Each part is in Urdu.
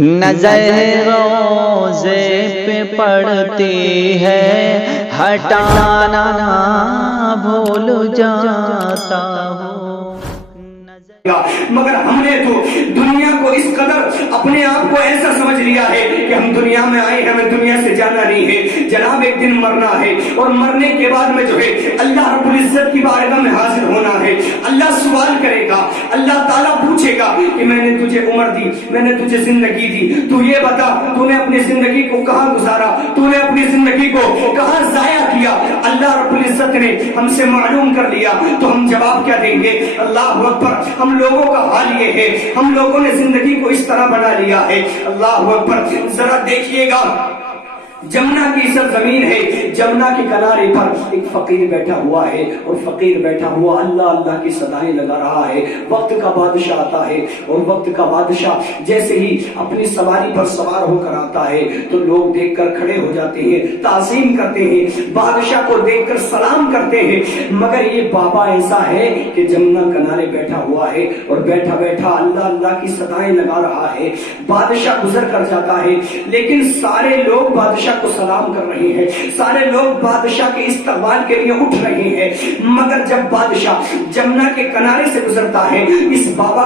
نظر روزے پہ پڑتی ہے ہٹانا نہ بھول جاتا ہوں، مگر ہم نے تو دنیا کو اس قدر اپنے آپ کو ایسا سمجھ لیا ہے کہ ہم دنیا میں آئے ہیں، ہمیں دنیا سے جانا نہیں ہے، جناب ایک دن مرنا ہے، اور مرنے کے بعد میں جو ہے اللہ رب العزت کی بارگاہ میں حاضر ہونا ہے۔ اللہ سوال کرے گا، اللہ تعالیٰ پوچھے گا کہ میں نے تجھے عمر دی، میں نے تجھے زندگی دی، تو یہ بتا تو نے اپنی زندگی کو کہاں گزارا، تو نے اپنی زندگی کو کہاں ضائع کیا؟ اللہ رب العزت نے ہم سے معلوم کر لیا تو ہم جواب کیا دیں گے؟ اللہ اکبر۔ ہم لوگوں کا حال یہ ہے، ہم لوگوں نے زندگی کو اس طرح بنا لیا ہے۔ اللہ اکبر۔ ذرا دیکھیے گا، جمنا کی سرزمین ہے، جمنا کے کنارے پر ایک فقیر بیٹھا ہوا ہے، اور فقیر بیٹھا ہوا اللہ اللہ کی صدائیں لگا رہا ہے۔ وقت کا بادشاہ آتا ہے، اور وقت کا بادشاہ جیسے ہی اپنی سواری پر سوار ہو کر آتا ہے تو لوگ دیکھ کر کھڑے ہو جاتے ہیں، تعظیم کرتے ہیں، بادشاہ کو دیکھ کر سلام کرتے ہیں۔ مگر یہ بابا ایسا ہے کہ جمنا کنارے بیٹھا ہوا ہے، اور بیٹھا بیٹھا اللہ اللہ کی صدائیں لگا رہا ہے۔ بادشاہ گزر کر جاتا ہے، لیکن سارے لوگ بادشاہ کو سلام کر رہے ہیں، سارے لوگ بادشاہ کے استقبال کے لیے اٹھ رہے ہیں، مگر جب بادشاہ جمنا کے کنارے سے گزرتا ہے، اس بابا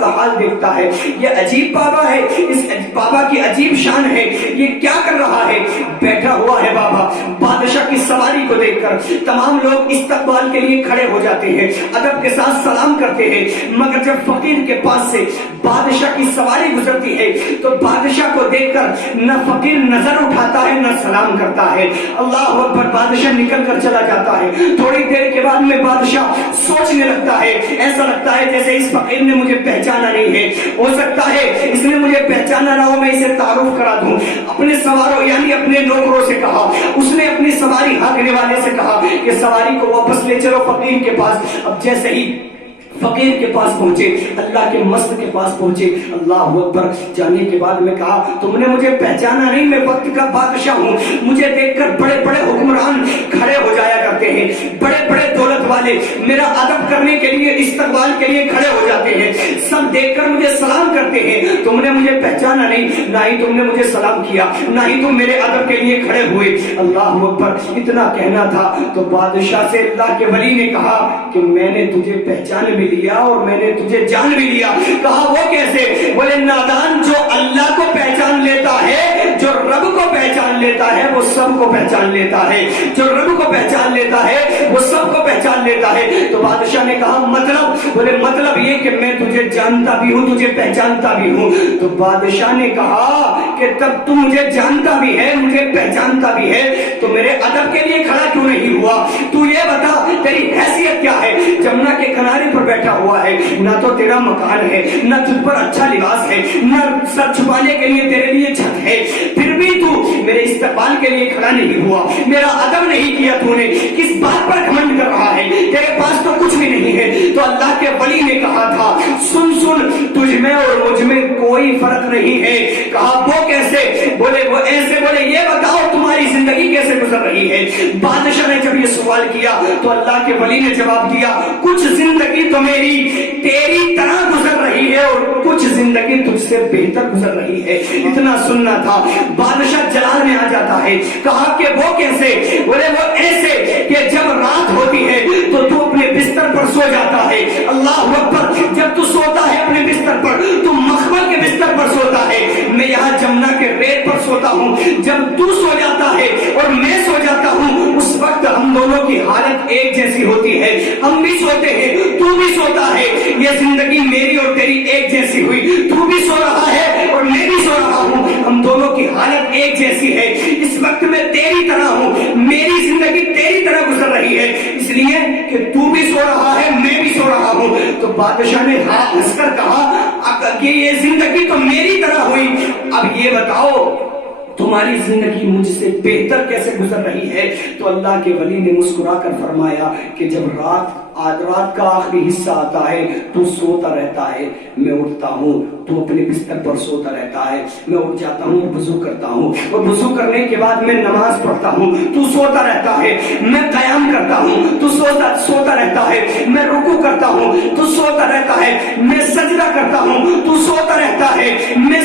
کا حال دیکھتا ہے، یہ عجیب بابا ہے، اس بابا کی عجیب شان ہے، یہ کیا کر رہا ہے؟ بیٹھا ہوا ہے بابا۔ بادشاہ کی سواری کو دیکھ کر تمام لوگ استقبال کے لیے کھڑے ہو جاتے ہیں، ادب کے ساتھ سلام کرتے ہیں، مگر جب فقیر کے پاس سے بادشاہ کی سواری گزرتی ہے تو بادشاہ کو دیکھ کر نہ فقیر نظر اٹھاتا ہے نہ سلام کرتا ہے۔ اللہ اکبر۔ بادشاہ نکل کر چلا جاتا ہے۔ تھوڑی دیر کے بعد میں بادشاہ سوچنے لگتا ہے، ایسا لگتا ہے جیسے اس فقیر نے مجھے پہچانا نہیں ہے، ہو سکتا ہے اس نے مجھے پہچانا نہ ہو، میں اسے تعارف کرا دوں۔ اپنے سواروں یعنی اپنے نوکروں سے کہا، اس نے اپنی سواری ہانکنے والے سے کہا کہ سواری کو واپس لے چلو فقیر کے پاس۔ اب جیسے ہی فقیر کے پاس پہنچے، اللہ کے مست کے پاس پہنچے، اللہ اکبر، جانے کے بعد میں کہا تم نے مجھے پہچانا نہیں، میں وقت کا بادشاہ ہوں۔ مجھے دیکھ کر بڑے بڑے حکمران کھڑے ہو جایا کرتے ہیں، بڑے بڑے دولت والے میرا ادب کرنے کے لیے استقبال کے لیے کھڑے ہو جاتے ہیں، سب دیکھ کر مجھے سلام کرتے ہیں۔ تم نے مجھے پہچانا نہیں، نہ ہی تم نے مجھے سلام کیا، نہ ہی تم میرے ادب کے لیے کھڑے ہوئے۔ اللہ اکبر۔ اتنا کہنا تھا تو بادشاہ سے اللہ کے ولی نے کہا کہ میں نے تجھے پہچان بھی لیا اور میں نے تجھے جان بھی لیا۔ کہا وہ کیسے؟ بولے نادان، جو اللہ کو پہچان لیتا ہے، جو رب کو پہچان لیتا ہے وہ سب کو پہچان لیتا ہے، جو رب کو پہچان لیتا ہے وہ سب کو پہچان لیتا ہے۔ تو بادشاہ نے کہا مطلب؟ بولے مطلب یہ کہ میں تجھے جانتا بھی ہوں، تجھے پہچانتا بھی ہوں۔ تو بادشاہ نے کہا کہ تب تو مجھے جانتا بھی ہے، مجھے پہچانتا بھی ہے، تو میرے ادب کے لیے کھڑا کیوں نہیں ہوا؟ تو یہ بتا تیری حیثیت کیا ہے؟ جمنا کے کنارے پر بیٹھا ہوا ہے، نہ تو تیرا مکان ہے، نہ تجھ پر اچھا لباس ہے، نہ سر چھپانے کے لیے تیرے لیے چھت ہے، پھر بھی تو میرے استقبال کے لیے کھڑا نہیں ہوا، میرا ادب نہیں کیا تو نے، کس بات پر گھمنڈ کر رہا ہے؟ تیرے پاس تو کچھ بھی نہیں ہے۔ تو اللہ کے ولی نے کہا تھا سن سن، تجھ میں اور مجھ میں کوئی فرق نہیں ہے۔ کہا وہ کیسے؟ بولے وہ ایسے، بولے یہ بتاؤ تمہاری زندگی کیسے گزر رہی ہے؟ بادشاہ نے جب یہ سوال کیا تو اللہ کے ولی نے جواب دیا کچھ زندگی تو میری تیری طرح گزر رہی ہے اور کچھ زندگی تجھ سے بہتر گزر رہی ہے۔ اتنا سننا تھا، بادشاہ جلال میں آ جاتا ہے۔ کہا کہ وہ کیسے؟ بولے وہ ایسے کہ جب رات ہوتی ہے تو تو اپنے بستر پر سو جاتا ہے، اللہ اکبر، جب تو سوتا ہے اپنے بستر پر تو مخمل کے بستر پر سوتا ہے، میں یہاں جمنا کے ریت پر سوتا ہوں، جب تو سو جاتا ہے اور میں سو جاتا ہوں اس وقت ہم دونوں کی حالت ایک جیسی ہوتی ہے، ہم بھی سوتے ہیں تو بھی سوتا ہے، یہ زندگی میری اور تیری ایک جیسی ہوئی، تو بھی سو رہا ہے اور میں بھی سو رہا ہوں، ہم دونوں کی حالت ایک جیسی ہے، اس وقت میں تیری طرح ہوں، میری زندگی تیری طرح گزر رہی ہے، اس لیے کہ تو بھی سو رہا ہے میں بھی سو رہا ہوں۔ تو بادشاہ نے ہنس کر کہا کہ یہ زندگی تو میری طرح ہوئی، اب یہ بتاؤ تمہاری زندگی مجھ سے بہتر کیسے گزر رہی ہے؟ تو اللہ کے ولی نے مسکرا کر فرمایا کہ جب رات کا آخری حصہ آتا ہے تو سوتا رہتا ہے، میں اٹھتا ہوں تو اپنے بستر پر سوتا رہتا ہے، میں اٹھ جاتا ہوں وضو کرتا ہوں اور وضو کرنے کے بعد میں نماز پڑھتا ہوں تو سوتا رہتا ہے، میں قیام کرتا ہوں تو سوتا رہتا ہے، میں رکوع کرتا ہوں تو سوتا رہتا ہے، میں سجدہ کرتا ہوں تو سوتا رہتا ہے، میں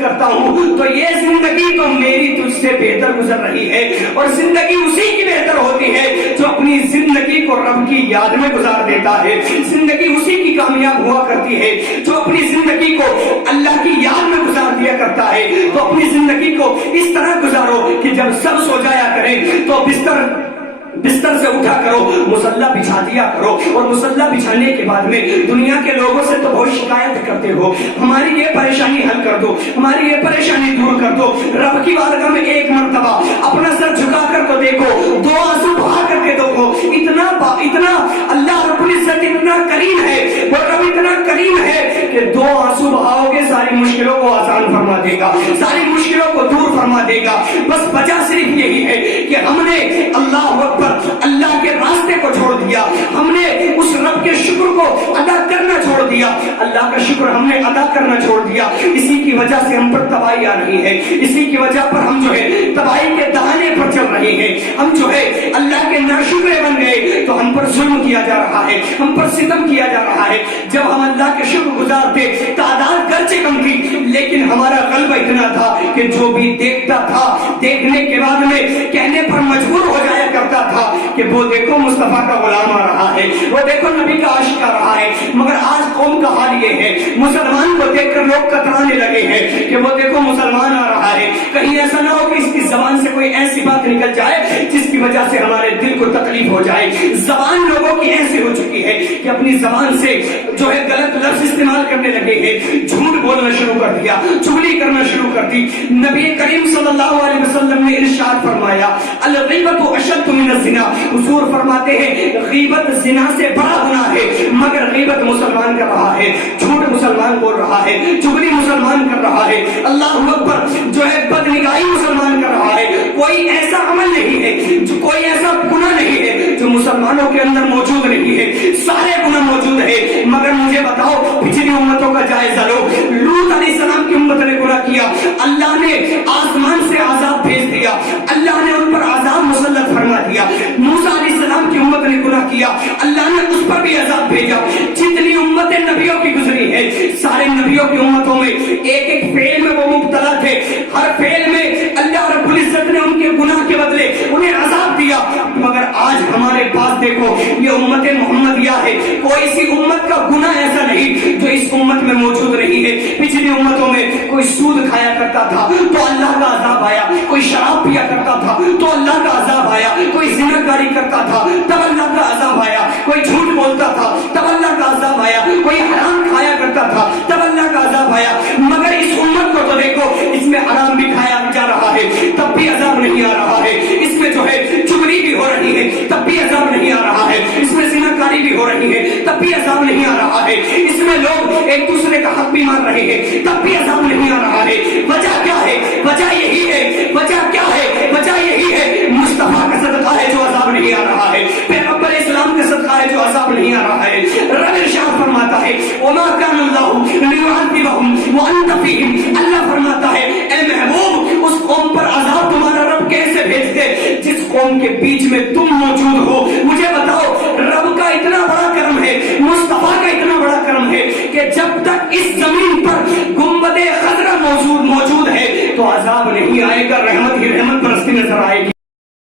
کرتا ہوں تو یہ زندگی تو میری تجھ سے بہتر گزر رہی ہے، اور زندگی اسی کی بہتر ہوتی ہے جو اپنی زندگی کو رب کی یاد میں گزار دیتا ہے، زندگی اسی کی کامیاب ہوا کرتی ہے جو اپنی زندگی کو اللہ کی یاد میں گزار دیا کرتا ہے۔ تو اپنی زندگی کو اس طرح گزارو کہ جب سب سو جایا کریں تو بستر سے اٹھا کرو، مصلی بچھا دیا کرو، اور مصلی بچھانے کے بعد میں دنیا کے لوگوں سے تو بہت شکایت کرتے ہو، ہماری یہ پریشانی حل کر دو، ہماری یہ پریشانی دور کر دو۔ رب کی بارگاہ میں ایک مرتبہ اپنا سر جھکا کر تو دیکھو، دو آنسو بہا کر کے دیکھو، اتنا اللہ رب العزت اتنا کریم ہے، اور رب اتنا کریم ہے کہ دو آنسو بہاؤ گے ساری مشکلوں کو آسان فرما دے گا، ساری مشکلوں کو دور فرما دے گا۔ بس وجہ صرف یہی ہے کہ ہم نے اللہ اکبر اللہ کے راستے کو چھوڑ دیا، ہم نے اس رب کے شکر کو ادا کرنا چھوڑ دیا، اللہ کا شکر ہم نے ادا کرنا چھوڑ دیا، اسی کی وجہ سے ہم پر تباہی آ رہی ہے، اسی کی وجہ پر ہم جو ہے تباہی کے دہانے پر چل رہے ہیں، ہم جو ہے اللہ کے ناشکرے بن گئے تو ہم پر ظلم کیا جا رہا ہے، ہم پر ستم کیا جا رہا ہے۔ جب ہم اللہ کے شکر گزار تھے، تعداد گرچہ کم تھی لیکن ہمارا قلب اتنا تھا کہ جو بھی دیکھتا تھا دیکھنے کے بعد میں کہنے پر مجبور ہو جایا کرتا تھا کہ وہ دیکھو مصطفیٰ کا غلام آ رہا ہے، وہ دیکھو نبی کا عاشق آ رہا ہے۔ مگر آج قوم کا حال یہ ہے، مسلمان کو دیکھ کر لوگ کترانے لگے ہیں کہ وہ دیکھو مسلمان آ رہا ہے، کہیں ایسا نہ ہو کہ اس کی زبان سے کوئی ایسی بات نکل جائے جس کی وجہ سے ہمارے دل کو تکلیف ہو جائے۔ زبان لوگوں کی ایسی ہو چکی ہے کہ اپنی زبان سے جو ہے غلط لفظ استعمال کرنے لگے ہیں، جھوٹ بولنا شروع کر دیا، چغلی کرنا شروع کر دی۔ نبی کریم صلی اللہ علیہ وسلم نے ارشاد فرمایا الغیبۃ اشد من الزنا، حضور فرماتے ہیں غیبت زنا سے بڑا گناہ ہے، مگر غیبت مسلمان کر رہا ہے، جھوٹ مسلمان بول رہا ہے، چغلی مسلمان کر رہا ہے، اللہ اکبر جو ہے بدنگاہی مسلمان کر رہا ہے۔ کوئی ایسا عمل نہیں ہے، کوئی ایسا گناہ نہیں ہے جو مسلمانوں کے اندر موجود نہیں ہے، سارے گناہ موجود ہے۔ مگر مجھے بتاؤ پچھلی امتوں کا جائزہ لو، لوط علیہ السلام کی امت نے گناہ کیا، اللہ نے آسمان سے عذاب بھیج دیا، اللہ نے ان پر عذاب مسلط فرما دیا۔ موسیٰ علیہ السلام کی امت نے گناہ کیا، اللہ نے اس پر بھی عذاب بھیجا۔ جتنی امتیں نبیوں کی گزری ہے، سارے نبیوں کی امتوں میں ایک ایک فعل میں وہ مبتلا تھے، ہر فعل میں اللہ رب العزت نے ان کے گناہ کے بدلے انہیں عذاب دیا۔ مگر آج ہمارے پاس دیکھو یہ امت محمدیہ ہے، کوئی سی امت کا گناہ ایسا نہیں جو اس امت میں موجود نہیں ہے۔ پچھلی امتوں میں کوئی سود کھایا کرتا تھا تو اللہ کا عذاب آیا، کوئی شراب پیا کرتا تھا تو اللہ کا عذاب آیا، کوئی زناکاری کرتا تھا تب اللہ کا عذاب آیا، کوئی جھوٹ بولتا تھا تب اللہ کا عذاب آیا، کوئی حرام کھایا کرتا تھا تب اللہ کا عذاب آیا۔ مگر اس امت کو تو دیکھو، اس میں حرام بھی کھایا جا رہا ہے تب بھی عذاب نہیں آ رہا ہے، اس میں جو ہے چغلی بھی ہو رہی ہے تب بھی عذاب نہیں آ رہا ہے، اس میں زناکاری بھی ہو رہی ہے تب بھی عذاب نہیں آ رہا ہے، اس میں لوگ ایک دوسرے کا حق بھی مار رہے ہیں تب بھی عذاب نہیں آ رہا ہے۔ وجہ کیا ہے؟ وجہ یہی ہے، وجہ کیا ہے؟ وجہ یہی ہے مصطفیٰ کا صدقہ ہے جو عذاب نہیں آ رہا ہے، پیغمبر اسلام کا صدقہ ہے جو عذاب نہیں آ رہا ہے۔ رب ارشاد فرماتا ہے وما كان الله ليعذبهم وانت فيهم، اللہ فرماتا ہے اے محبوب اس قوم پر عذاب تمہارا رب کیسے بھیج دے جس قوم کے بیچ میں تم موجود ہو۔ مجھے بتاؤ رب کا اتنا بڑا کرم ہے، مصطفیٰ کا اتنا بڑا کرم ہے کہ جب تک اس زمین پر گنبد خضرا موجود ہے تو عذاب نہیں آئے گا، رحمت ہی رحمت برستی نظر آئے گی۔